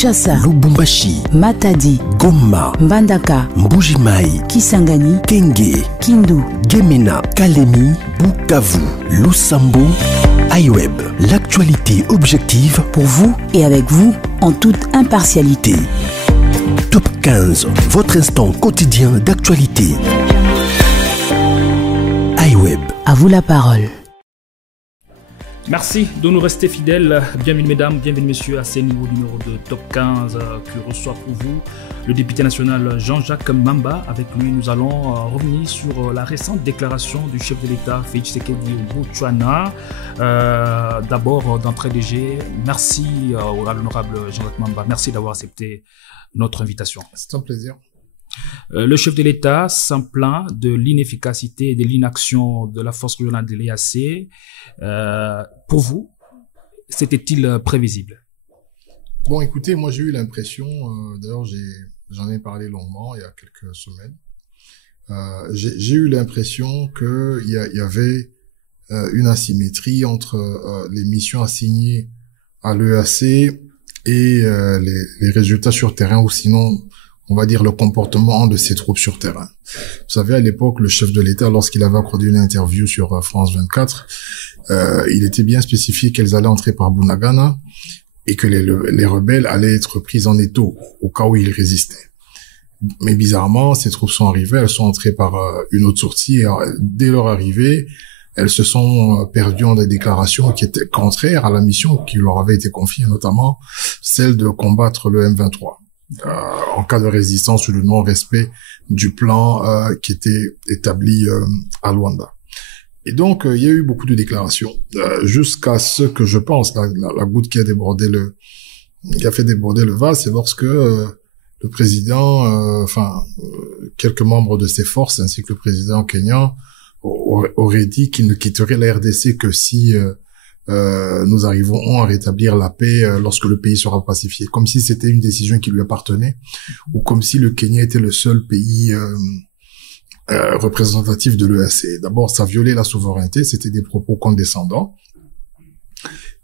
Kinshasa, Lubumbashi, Matadi, Goma, Mbandaka, Mbuji-Mayi, Kisangani, Kenge, Kindu, Gemena, Kalemi, Bukavu, Lusambo, iWeb. L'actualité objective pour vous et avec vous en toute impartialité. Top 15, votre instant quotidien d'actualité. iWeb. À vous la parole. Merci de nous rester fidèles. Bienvenue mesdames, bienvenue messieurs à ce nouveau numéro de Top 15 que reçoit pour vous le député national Jean-Jacques Mamba. Avec lui, nous allons revenir sur la récente déclaration du chef de l'État Félix Tshisekedi au Botswana. D'abord, d'entrée de jeu, merci à l'honorable Jean-Jacques Mamba. Merci d'avoir accepté notre invitation. C'est un plaisir. Le chef de l'État s'en plaint de l'inefficacité et de l'inaction de la force régionale de l'EAC. Pour vous, c'était-il prévisible? Bon, écoutez, moi j'ai eu l'impression, d'ailleurs j'en ai parlé longuement il y a quelques semaines, j'ai eu l'impression qu'il y avait une asymétrie entre les missions assignées à l'EAC et les résultats sur terrain, ou sinon on va dire le comportement de ses troupes sur terrain. Vous savez, à l'époque, le chef de l'État, lorsqu'il avait accordé une interview sur France 24, il était bien spécifié qu'elles allaient entrer par Bunagana et que les rebelles allaient être pris en étau au cas où ils résistaient. Mais bizarrement, ces troupes sont arrivées, elles sont entrées par une autre sortie et dès leur arrivée, elles se sont perdues en des déclarations qui étaient contraires à la mission qui leur avait été confiée, notamment celle de combattre le M23. En cas de résistance ou de non-respect du plan qui était établi à Luanda. Et donc, il y a eu beaucoup de déclarations, jusqu'à ce que je pense, la goutte qui a fait déborder le vase, c'est lorsque le président, quelques membres de ses forces, ainsi que le président kenyan, auraient dit qu'ils ne quitteraient la RDC que si nous arrivons à rétablir la paix lorsque le pays sera pacifié, comme si c'était une décision qui lui appartenait, ou comme si le Kenya était le seul pays représentatif de l'EAC. D'abord, ça violait la souveraineté, c'était des propos condescendants,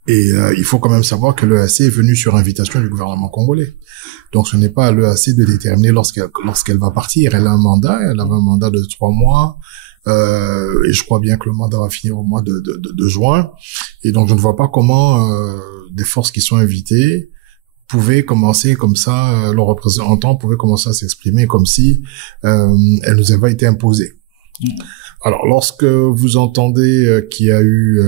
et il faut quand même savoir que l'EAC est venu sur invitation du gouvernement congolais. Donc ce n'est pas à l'EAC de déterminer lorsqu'elle va partir. Elle a un mandat, elle avait un mandat de 3 mois, et je crois bien que le mandat va finir au mois de juin. Et donc, je ne vois pas comment des forces qui sont invitées pouvaient commencer comme ça, leurs représentants pouvaient commencer à s'exprimer comme si elles nous avaient été imposées. Alors, lorsque vous entendez qu'il y a eu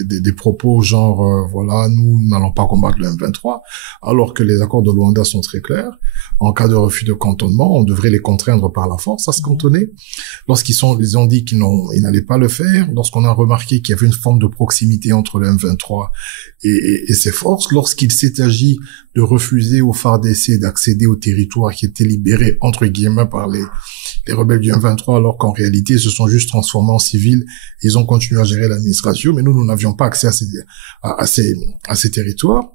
des propos genre voilà, nous n'allons pas combattre le M23, alors que les accords de Luanda sont très clairs, en cas de refus de cantonnement, on devrait les contraindre par la force à se cantonner. Lorsqu'ils ont dit qu'ils n'allaient pas le faire, lorsqu'on a remarqué qu'il y avait une forme de proximité entre le M23 et ses forces, lorsqu'il s'est agi de refuser aux FARDC d'accéder au territoire qui était libéré entre guillemets par les rebelles du M23, alors qu'en réalité, ils se sont juste transformés en civils. Ils ont continué à gérer l'administration, mais nous n'avions pas accès à ces territoires.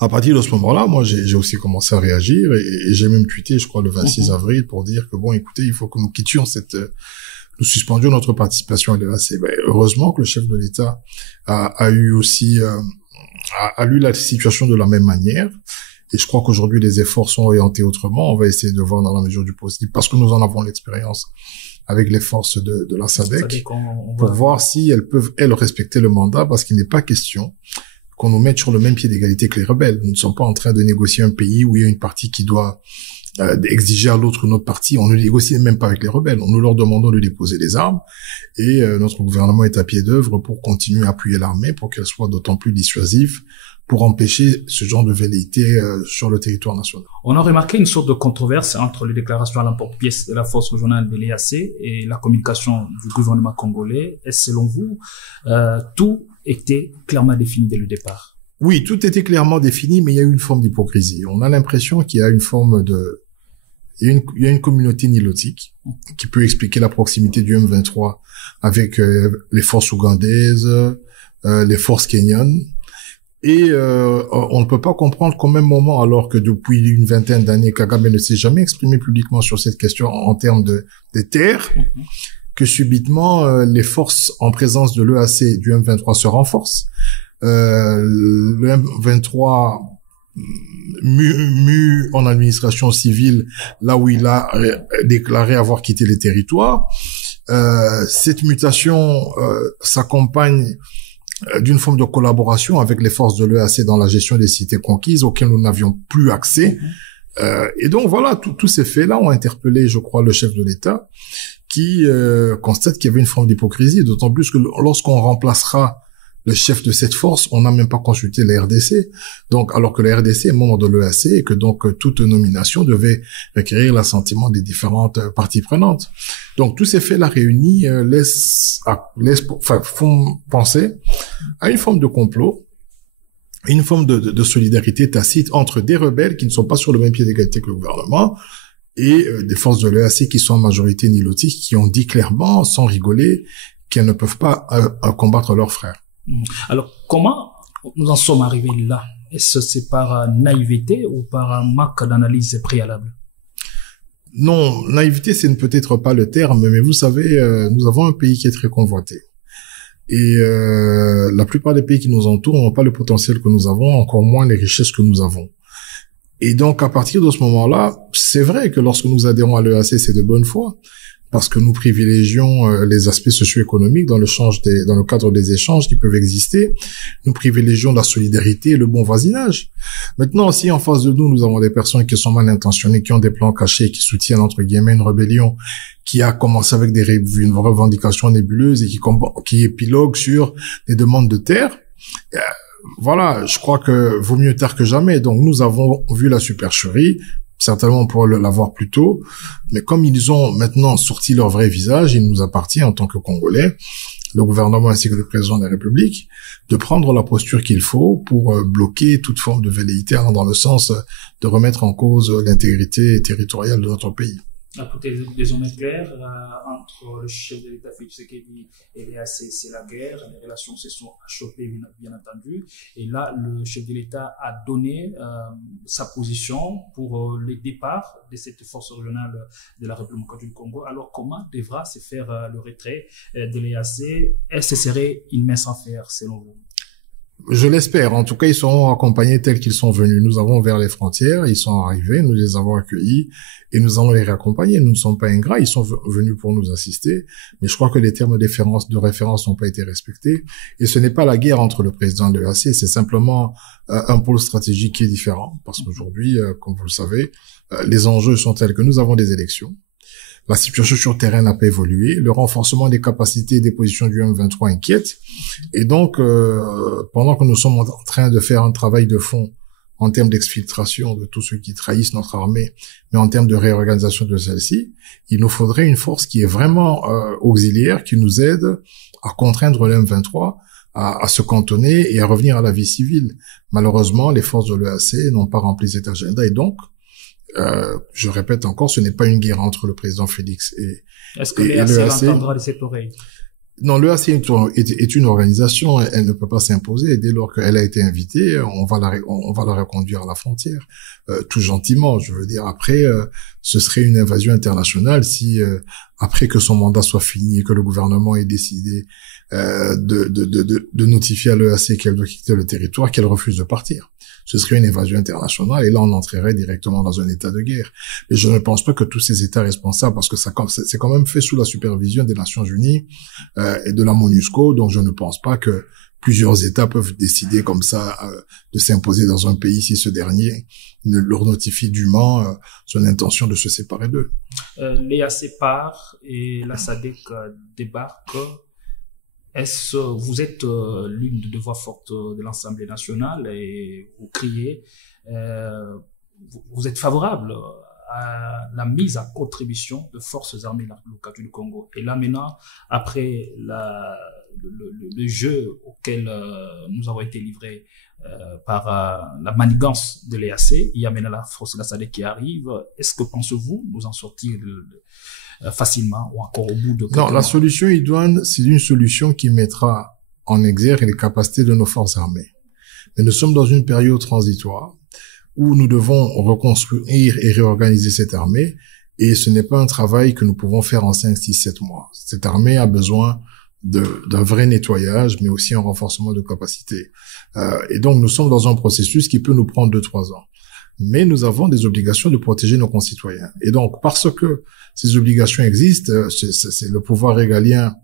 À partir de ce moment-là, moi, j'ai aussi commencé à réagir et j'ai même tweeté, je crois, le 26 avril pour dire que bon, écoutez, il faut que nous quittions nous suspendions notre participation à l'EAC. Ben, heureusement que le chef de l'État a eu aussi, a lu la situation de la même manière. Et je crois qu'aujourd'hui, les efforts sont orientés autrement. On va essayer de voir dans la mesure du possible, parce que nous en avons l'expérience avec les forces de la SADC, pour voir si elles peuvent, respecter le mandat, parce qu'il n'est pas question qu'on nous mette sur le même pied d'égalité que les rebelles. Nous ne sommes pas en train de négocier un pays où il y a une partie qui doit exiger à l'autre une autre partie. On ne négocie même pas avec les rebelles. Nous leur demandons de déposer des armes, et notre gouvernement est à pied d'œuvre pour continuer à appuyer l'armée, pour qu'elle soit d'autant plus dissuasive, pour empêcher ce genre de velléité sur le territoire national. On a remarqué une sorte de controverse entre les déclarations à l'emporte-pièce de la force régionale de l'EAC et la communication du gouvernement congolais. Et selon vous, tout était clairement défini dès le départ? Oui, tout était clairement défini, mais il y a eu une forme d'hypocrisie. On a l'impression qu'il y a une forme il y a une communauté nilotique qui peut expliquer la proximité du M23 avec les forces ougandaises, les forces kenyanes. Et on ne peut pas comprendre qu'au même moment, alors que depuis une vingtaine d'années, Kagame ne s'est jamais exprimé publiquement sur cette question en termes de terres, que subitement les forces en présence de l'EAC du M23 se renforcent. Le M23 mu en administration civile, là où il a déclaré avoir quitté les territoires. Cette mutation s'accompagne d'une forme de collaboration avec les forces de l'EAC dans la gestion des cités conquises auxquelles nous n'avions plus accès. Et donc voilà, tous ces faits-là ont interpellé, je crois, le chef de l'État, qui constate qu'il y avait une forme d'hypocrisie, d'autant plus que lorsqu'on remplacera le chef de cette force, on n'a même pas consulté la RDC. Donc, alors que la RDC est membre de l'EAC et que donc toute nomination devait requérir l'assentiment des différentes parties prenantes. Donc, tous ces faits-là réunis font penser à une forme de complot, une forme de solidarité tacite entre des rebelles qui ne sont pas sur le même pied d'égalité que le gouvernement et des forces de l'EAC qui sont en majorité nilotiques, qui ont dit clairement, sans rigoler, qu'elles ne peuvent pas combattre leurs frères. Alors, comment nous en sommes arrivés là? Est-ce que c'est par naïveté ou par un manque d'analyse préalable? Non, naïveté, c'est peut-être pas le terme, mais vous savez, nous avons un pays qui est très convoité. Et la plupart des pays qui nous entourent n'ont pas le potentiel que nous avons, encore moins les richesses que nous avons. Et donc, à partir de ce moment-là, c'est vrai que lorsque nous adhérons à l'EAC, c'est de bonne foi, parce que nous privilégions les aspects socio-économiques dans le cadre des échanges qui peuvent exister. Nous privilégions la solidarité et le bon voisinage. Maintenant, si en face de nous, nous avons des personnes qui sont mal intentionnées, qui ont des plans cachés, qui soutiennent, entre guillemets, une rébellion qui a commencé avec une revendication nébuleuse et qui épilogue sur des demandes de terre, voilà, je crois que vaut mieux tard que jamais. Donc, nous avons vu la supercherie. Certainement, on pourrait l'avoir plus tôt. Mais comme ils ont maintenant sorti leur vrai visage, il nous appartient, en tant que Congolais, le gouvernement ainsi que le président de la République, de prendre la posture qu'il faut pour bloquer toute forme de velléité allant dans le sens de remettre en cause l'intégrité territoriale de notre pays. Tout est désormais clair entre le chef de l'État Félix Tshisekedi et l'EAC, c'est la guerre, les relations se sont achoppées bien entendu, et là le chef de l'État a donné sa position pour le départ de cette force régionale de la République du Congo. Alors comment devra se faire le retrait de l'EAC? Est-ce que ce serait une mince affaire selon vous? Je l'espère. En tout cas, ils seront accompagnés tels qu'ils sont venus. Nous avons ouvert les frontières, ils sont arrivés, nous les avons accueillis et nous allons les réaccompagner. Nous ne sommes pas ingrats, ils sont venus pour nous assister. Mais je crois que les termes de référence n'ont pas été respectés. Et ce n'est pas la guerre entre le président de l'EAC, c'est simplement un pôle stratégique qui est différent. Parce qu'aujourd'hui, comme vous le savez, les enjeux sont tels que nous avons des élections. La situation sur le terrain n'a pas évolué. Le renforcement des capacités et des positions du M23 inquiète. Et donc, pendant que nous sommes en train de faire un travail de fond en termes d'exfiltration de tous ceux qui trahissent notre armée, mais en termes de réorganisation de celle-ci, il nous faudrait une force qui est vraiment auxiliaire, qui nous aide à contraindre le M23 à se cantonner et à revenir à la vie civile. Malheureusement, les forces de l'EAC n'ont pas rempli cet agenda et donc, je répète encore, ce n'est pas une guerre entre le président Félix et l'EAC. Est-ce que l'EAC l'entendra de cette oreille? Non, l'EAC est une organisation, elle ne peut pas s'imposer. Dès lors qu'elle a été invitée, on va la reconduire à la frontière, tout gentiment. Je veux dire, après, ce serait une invasion internationale si, après que son mandat soit fini et que le gouvernement ait décidé de notifier à l'EAC qu'elle doit quitter le territoire, qu'elle refuse de partir. Ce serait une invasion internationale et là on entrerait directement dans un état de guerre. Et je ne pense pas que tous ces états responsables, parce que c'est quand même fait sous la supervision des Nations Unies et de la MONUSCO, donc je ne pense pas que plusieurs États peuvent décider comme ça de s'imposer dans un pays si ce dernier ne leur notifie dûment son intention de se séparer d'eux. L'EAC part et la SADC débarque. Est-ce vous êtes l'une des deux voix fortes de l'Assemblée nationale et vous criez, vous êtes favorable à la mise à contribution de forces armées de la République du Congo. Et là maintenant, après le jeu auquel nous avons été livrés par la manigance de l'EAC, il y a maintenant la force de la SADC qui arrive. Est-ce que pensez-vous nous en sortir facilement ou encore au bout de... Non, la solution idoine, c'est une solution qui mettra en exergue les capacités de nos forces armées. Mais nous sommes dans une période transitoire où nous devons reconstruire et réorganiser cette armée et ce n'est pas un travail que nous pouvons faire en 5, 6, 7 mois. Cette armée a besoin d'un vrai nettoyage, mais aussi un renforcement de capacité. Et donc, nous sommes dans un processus qui peut nous prendre 2-3 ans. Mais nous avons des obligations de protéger nos concitoyens. Et donc, parce que ces obligations existent, c'est le pouvoir régalien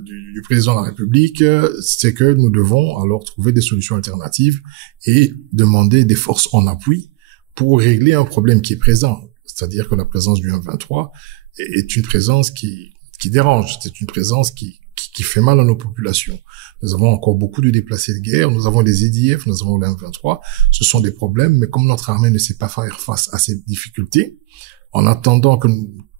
du président de la République, c'est que nous devons alors trouver des solutions alternatives et demander des forces en appui pour régler un problème qui est présent. C'est-à-dire que la présence du M23 est une présence qui dérange. C'est une présence qui fait mal à nos populations. Nous avons encore beaucoup de déplacés de guerre, nous avons les EDF, nous avons le M23. Ce sont des problèmes, mais comme notre armée ne sait pas faire face à ces difficultés, en attendant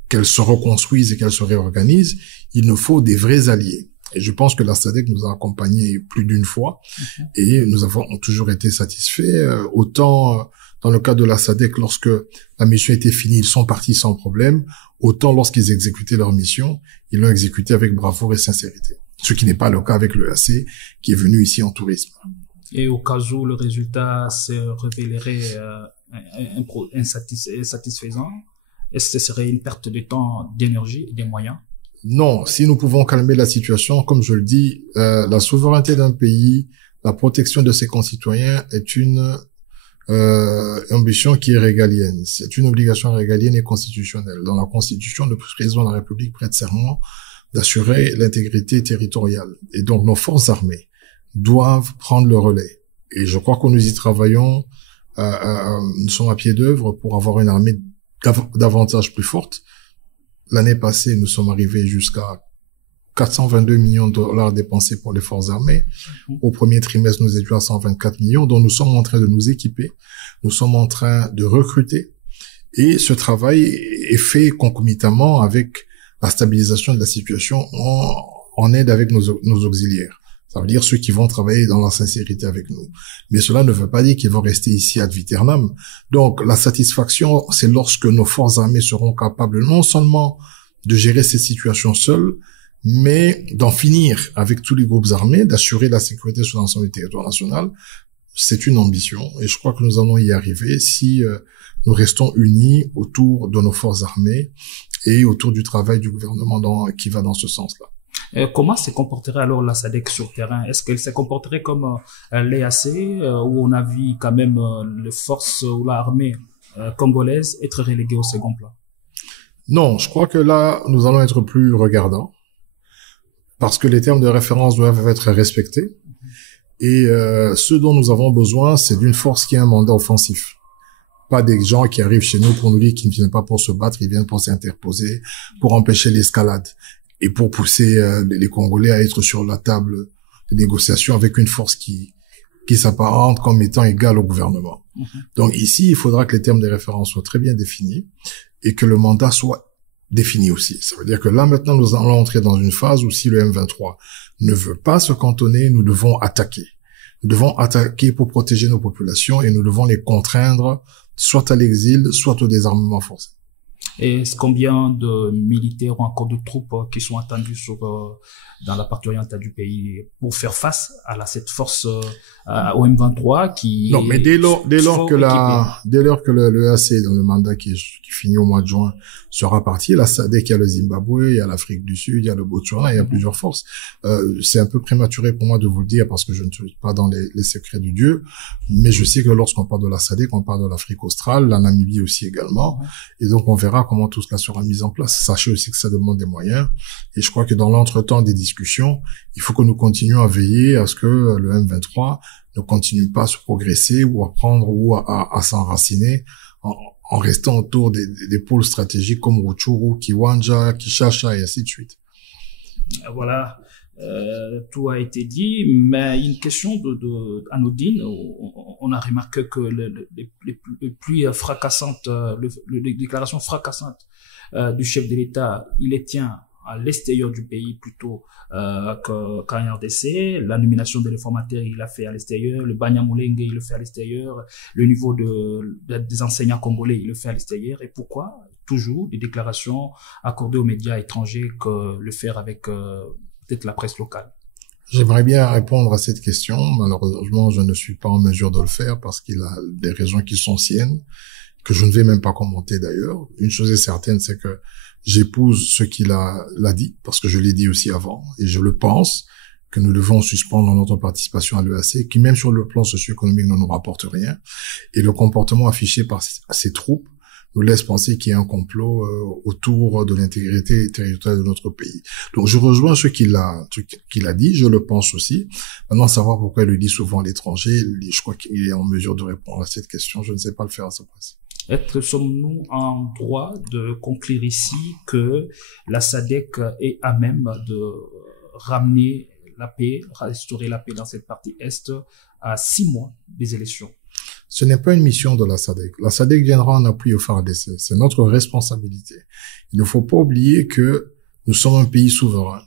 qu'elle se reconstruise et qu'elle se réorganise, il nous faut des vrais alliés. Et je pense que la SADC nous a accompagnés plus d'une fois et nous avons toujours été satisfaits. Autant dans le cas de la SADC, lorsque la mission était finie, ils sont partis sans problème. Autant lorsqu'ils exécutaient leur mission, ils l'ont exécutée avec bravoure et sincérité. Ce qui n'est pas le cas avec l'EAC, qui est venu ici en tourisme. Et au cas où le résultat se révélerait insatisfaisant, est-ce que ce serait une perte de temps, d'énergie et des moyens? Non, si nous pouvons calmer la situation, comme je le dis, la souveraineté d'un pays, la protection de ses concitoyens est une ambition qui est régalienne. C'est une obligation régalienne et constitutionnelle. Dans la Constitution, le président de la République prête serment d'assurer l'intégrité territoriale. Et donc, nos forces armées doivent prendre le relais. Et je crois que nous y travaillons. Nous sommes à pied d'œuvre pour avoir une armée davantage plus forte. L'année passée, nous sommes arrivés jusqu'à 422 millions de dollars dépensés pour les forces armées. Au premier trimestre, nous étions à 124 millions, donc nous sommes en train de nous équiper. Nous sommes en train de recruter. Et ce travail est fait concomitamment avec la stabilisation de la situation en aide avec nos auxiliaires. Ça veut dire ceux qui vont travailler dans la sincérité avec nous. Mais cela ne veut pas dire qu'ils vont rester ici ad viternam. Donc, la satisfaction, c'est lorsque nos forces armées seront capables non seulement de gérer ces situations seules, mais d'en finir avec tous les groupes armés, d'assurer la sécurité sur l'ensemble du territoire national. C'est une ambition et je crois que nous allons y arriver si nous restons unis autour de nos forces armées et autour du travail du gouvernement qui va dans ce sens-là. Comment se comporterait alors la SADC sur terrain? Est-ce qu'elle se comporterait comme l'EAC où on a vu quand même les forces ou l'armée congolaise être reléguées au second plan? Non, je crois que là, nous allons être plus regardants parce que les termes de référence doivent être respectés. Et ce dont nous avons besoin, c'est d'une force qui a un mandat offensif. Pas des gens qui arrivent chez nous pour nous dire qu'ils ne viennent pas pour se battre, ils viennent pour s'interposer, pour empêcher l'escalade et pour pousser les Congolais à être sur la table de négociation avec une force qui s'apparente comme étant égale au gouvernement. Donc ici, il faudra que les termes de référence soient très bien définis et que le mandat soit défini aussi. Ça veut dire que là, maintenant, nous allons entrer dans une phase où si le M23 ne veut pas se cantonner, nous devons attaquer. Nous devons attaquer pour protéger nos populations et nous devons les contraindre soit à l'exil, soit au désarmement forcé. Et combien de militaires ou encore de troupes qui sont attendus dans la partie orientale du pays pour faire face à cette force au M23 qui... Non, mais dès lors que l'EAC, dans le mandat qui finit au mois de juin, sera parti, la SADC, il y a le Zimbabwe, il y a l'Afrique du Sud, il y a le Botswana, il y a plusieurs forces. C'est un peu prématuré pour moi de vous le dire parce que je ne suis pas dans les secrets du Dieu, mais je sais que lorsqu'on parle de la SADC, on parle de l'Afrique australe, la Namibie aussi également, et donc on verra comment tout cela sera mis en place. Sachez aussi que ça demande des moyens, et je crois que dans l'entretemps des discussions, il faut que nous continuions à veiller à ce que le M23 ne continue pas à se progresser ou à prendre ou à s'enraciner en restant autour des pôles stratégiques comme Rutshuru, Kiwanja, Kinshasa et ainsi de suite. Voilà, tout a été dit, mais une question anodine. On a remarqué que les plus fracassantes, les déclarations fracassantes du chef de l'État, il les tient à l'extérieur du pays plutôt qu'en RDC. La nomination de réformateurs, il l'a fait à l'extérieur. Le Banyamulenge, il le fait à l'extérieur. Le niveau des enseignants congolais, il le fait à l'extérieur. Et pourquoi toujours des déclarations accordées aux médias étrangers que le faire avec peut-être la presse locale? J'aimerais bien répondre à cette question. Malheureusement, je ne suis pas en mesure de le faire parce qu'il a des raisons qui sont siennes, que je ne vais même pas commenter d'ailleurs. Une chose est certaine, c'est que j'épouse ce qu'il l'a dit, parce que je l'ai dit aussi avant, et je le pense, que nous devons suspendre notre participation à l'EAC, qui même sur le plan socio-économique ne nous rapporte rien. Et le comportement affiché par ces troupes nous laisse penser qu'il y a un complot autour de l'intégrité territoriale de notre pays. Donc je rejoins ce qu'il a dit, je le pense aussi. Maintenant, savoir pourquoi il le dit souvent à l'étranger, je crois qu'il est en mesure de répondre à cette question. Je ne sais pas le faire à sa place. Sommes-nous en droit de conclure ici que la SADC est à même de ramener la paix, restaurer la paix dans cette partie Est à 6 mois des élections? Ce n'est pas une mission de la SADC. La SADC viendra en appui au FARDC. C'est notre responsabilité. Il ne faut pas oublier que nous sommes un pays souverain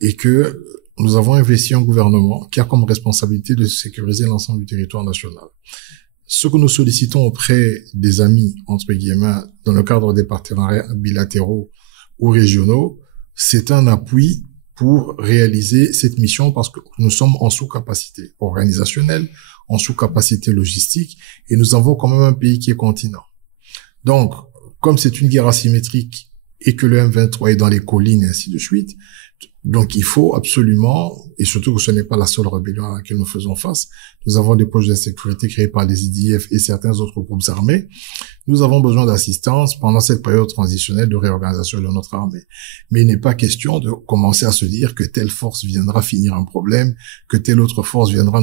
et que nous avons investi un gouvernement qui a comme responsabilité de sécuriser l'ensemble du territoire national. Ce que nous sollicitons auprès des amis, entre guillemets, dans le cadre des partenariats bilatéraux ou régionaux, c'est un appui pour réaliser cette mission parce que nous sommes en sous-capacité organisationnelle, en sous-capacité logistique, et nous avons quand même un pays qui est continent. Donc, comme c'est une guerre asymétrique et que le M23 est dans les collines et ainsi de suite, donc il faut absolument, et surtout que ce n'est pas la seule rébellion à laquelle nous faisons face, nous avons des poches d'insécurité créées par les IDF et certains autres groupes armés, nous avons besoin d'assistance pendant cette période transitionnelle de réorganisation de notre armée. Mais il n'est pas question de commencer à se dire que telle force viendra finir un problème, que telle autre force viendra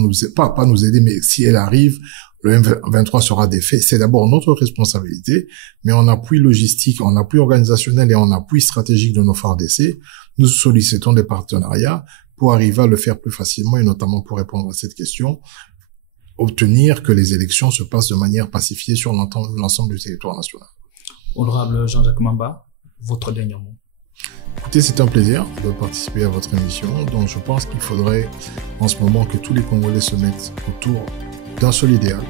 pas nous aider, mais si elle arrive, le M23 sera défait. C'est d'abord notre responsabilité, mais en appui logistique, en appui organisationnel et en appui stratégique de nos FARDC, nous sollicitons des partenariats pour arriver à le faire plus facilement et notamment pour répondre à cette question, obtenir que les élections se passent de manière pacifiée sur l'ensemble du territoire national. Honorable Jean-Jacques Mamba, votre dernier mot. Écoutez, c'est un plaisir de participer à votre émission, donc je pense qu'il faudrait en ce moment que tous les Congolais se mettent autour d'un seul idéal,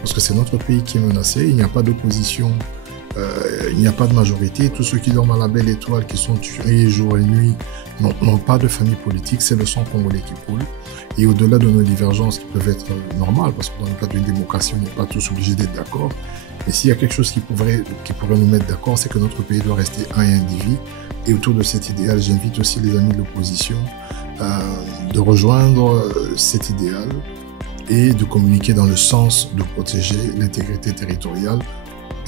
parce que c'est notre pays qui est menacé, il n'y a pas d'opposition, il n'y a pas de majorité, tous ceux qui dorment à la belle étoile, qui sont tués jour et nuit, n'ont pas de famille politique, c'est le sang congolais qui coule, et au-delà de nos divergences qui peuvent être normales, parce que dans le cadre d'une démocratie, on n'est pas tous obligés d'être d'accord, mais s'il y a quelque chose qui pourrait nous mettre d'accord, c'est que notre pays doit rester un et indivis, et autour de cet idéal, j'invite aussi les amis de l'opposition de rejoindre cet idéal, et de communiquer dans le sens de protéger l'intégrité territoriale,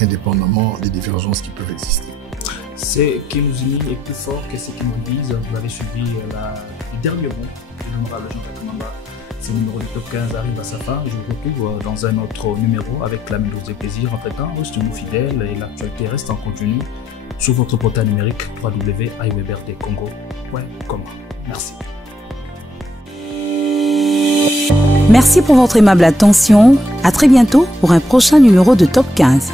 indépendamment des divergences qui peuvent exister. Ce qui nous unit est plus fort que ce qui nous divise. Vous avez suivi le dernier mot de l'honorable Jean-Jacques Mamba. Ce numéro du Top 15 arrive à sa fin. Je vous retrouve dans un autre numéro avec la même dose de plaisir. Entre-temps, restez-nous fidèles et l'actualité reste en continu sur votre portail numérique www.iwebrdcongo.com. Merci. Merci pour votre aimable attention. À très bientôt pour un prochain numéro de Top 15.